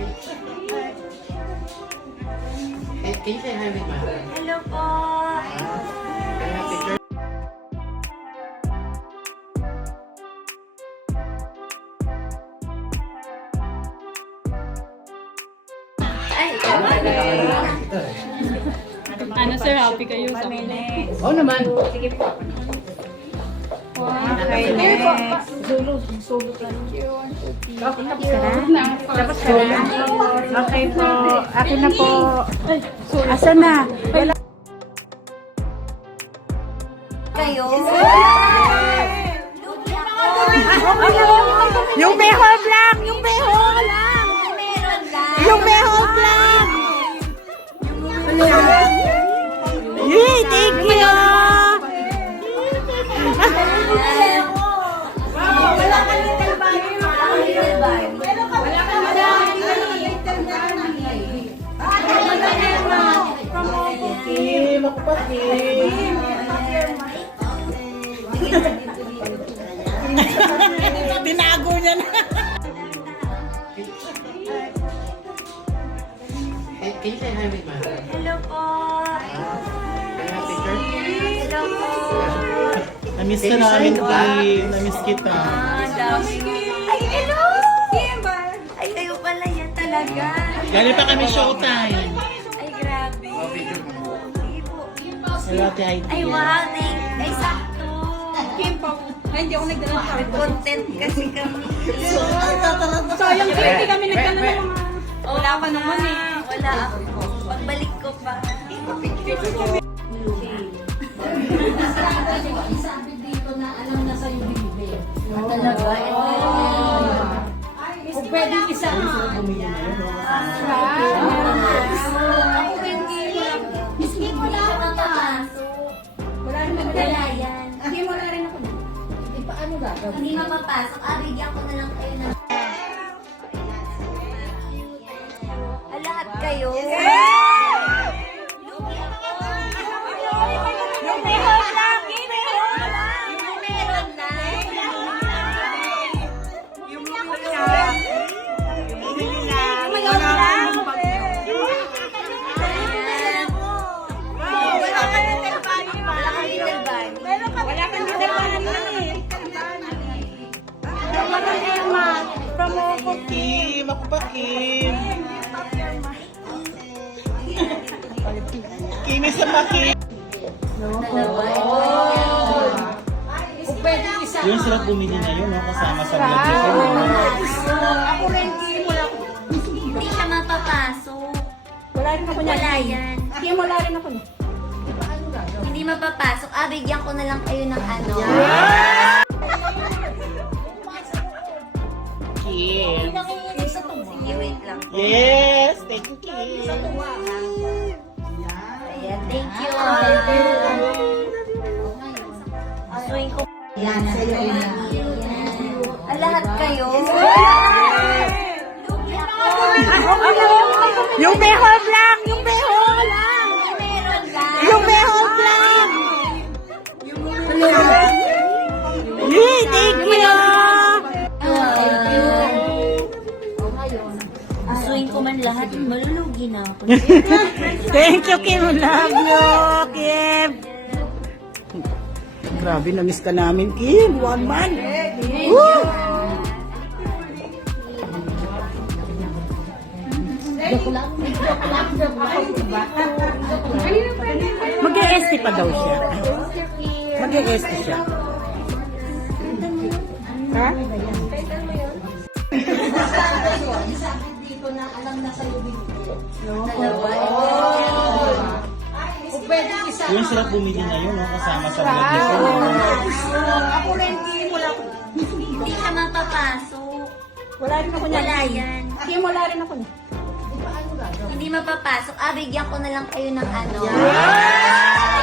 Hey, can you say hi with my Hello po. Can I have picture? Ay, Ano sir, happy kayo sa Oo naman. Okay, next. Tapos ka na? Okay po. Akin na po. Asa na? Wala. Kayo. Yung behol lang! Yung behol lang! Meron lang. Yung behol lang! Tinago niya na. Can you say hi with my Hello po. Hello po. Namiss ka namin, Kim. Namiss kita. Ah, dami. Ay, hello. Ay, kayo pala yan talaga. Galing pa kami showtime. Hello, Ate Heidi. Ay, wow. Thank Ay, sakto. Kim po. Ay, hindi ako nagdala ng Content kasi kami. Sayang sir, hindi kami nagkano ng mga... Wala pa naman eh. Wala ako. Pagbalik ko pa. Talaga? Kung pwede isa. Ako hindi. Wala yan. Hindi mo na rin ako na. Di pa ano gagawin? Hindi mapapasok. Ah, bigyan ko na lang Kim, isa pa, Kim. Kung pwede isa. Yung sarap bumili na yun, no? kasama sa vlog niya. Ako rin, Kim. Wala ako. Hindi siya mapapasok. Wala rin ako niya. Wala yan. Kim, wala rin ako na. Hindi mapapasok. Ah, bigyan ko na lang kayo ng ano. Kim. Sige, wait lang. Yes, thank you, Kim. Thank you. Asuin ko. Yan, sa'yo na. Ah, lahat kayo? Yung behol lang! Yung behol lang! Yung meron lang. Yung behol lang! Yay! Thank you! Thank you. Asuin ko man lahat. Malulugi na ako. Thank you, Kim. Love you, Kim. Grabe, na-miss ka namin, Kim. One man. Woo! Mag-e-ST pa daw siya. Mag-e-ST siya. Ha? Yung sarap bumili na yun, no? kasama sa niya. Ako rin, Kim. Wala ako. Hindi siya mapapasok. Wala rin ako niya. Wala yan. Kim, wala rin ako niya. Hindi mapapasok. Ah, bigyan ko na lang kayo ng ano. Ah,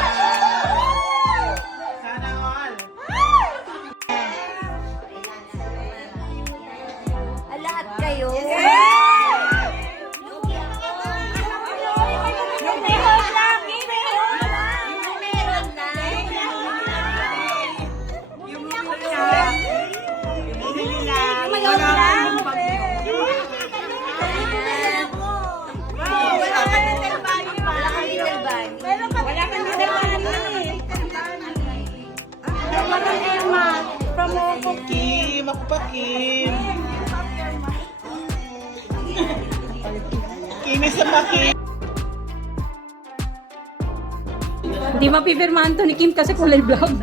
Kim, isa pa, Kim. Hindi mapipirmahan to ni Kim kasi kulay vlog.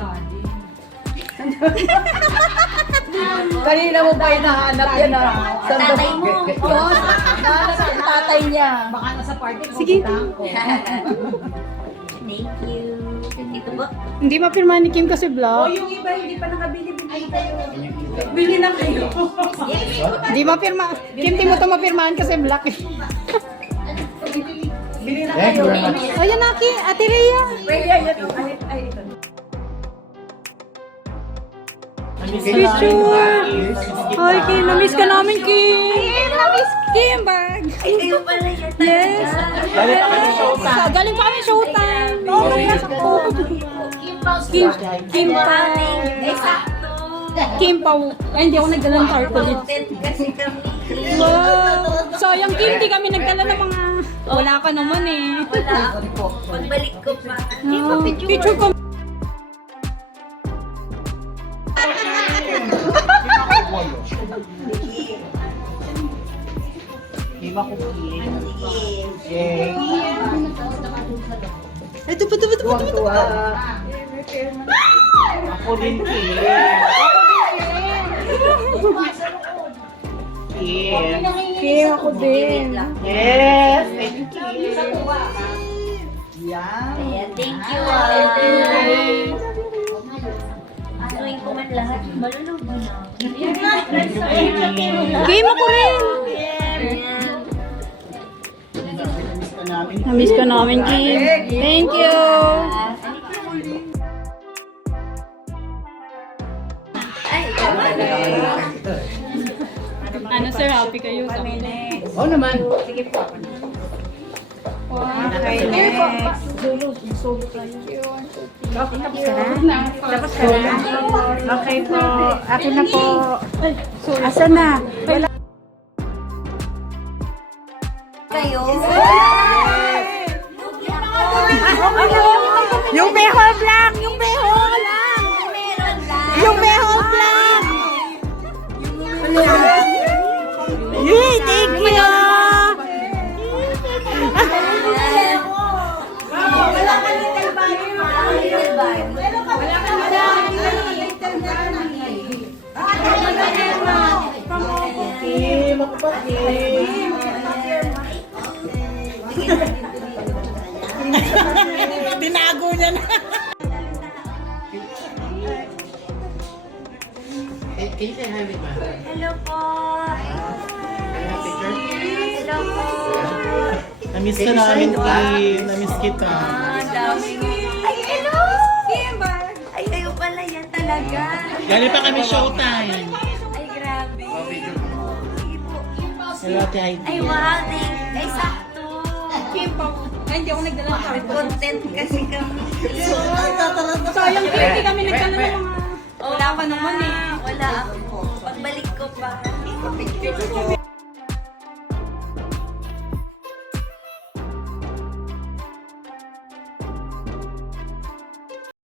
Kanina mo pa hinahanap yan ah. Sa tatay mo. Oo, nahanap yung tatay niya. Baka nasa party ko. Sige. Thank you. Dito ba? Hindi mapirmahan ni Kim kasi vlog. Yung iba hindi pa nakabili. Bili kayo. Bili na kayo. Hindi mapirma. Kim, di mo to mapirmahan kasi black. Bili na Thank you very much. Ayan na, Ki. Ate Rhea. Pwede yan. Ay, ay, ito. Picture. Hi, Kim. Namiss ka namin, Kim. Namiss Kim, bag. Ay, kayo pala yan. Yes. Yes. Galing pa kami showtime. Oh, yes ako. Kim, Kim pa. Kim pa. Ay, hindi ako nagdala ng tarpaulin. Kasi kami. Wow. Sayang, Kim, di kami nagdala ng mga... Wala ka naman eh. Wala ako. Pagbalik ko pa. Ah, Picture ko. Kim ako, Kim. Sige. Ito, ito, ito, ito, ito. Ako din, Kim. Kim. Kim, ako din. Yes, thank you, Kim. Ayan, thank you. Ate. Asuin ko man lahat. Malulog mo na. Kim, ako rin. Namiss ka namin, Kim. Thank you. Sir, happy kayo sa Oo naman. Okay, next. Tapos ka na. Okay po. Akin na po. Asan na? Wala. kayo. Tinago niya na. Hey, can you say hi with Hello po. Hello po. Namiss ka namin, Kim. Namiss kita. Ah, dami. Ay, hello. Ay, kayo pala yan talaga. Galing pa kami showtime. Ay, grabe. Po. Hello, Ate Heidi. Ay, wow. Thank Ay, sakto. Ay, hindi ako nagdala ng tarpaulin. Content kasi kami. Sayang, Kim, di kami nagdala ng mga... Wala ka naman eh. Wala ako. Pagbalik ko pa.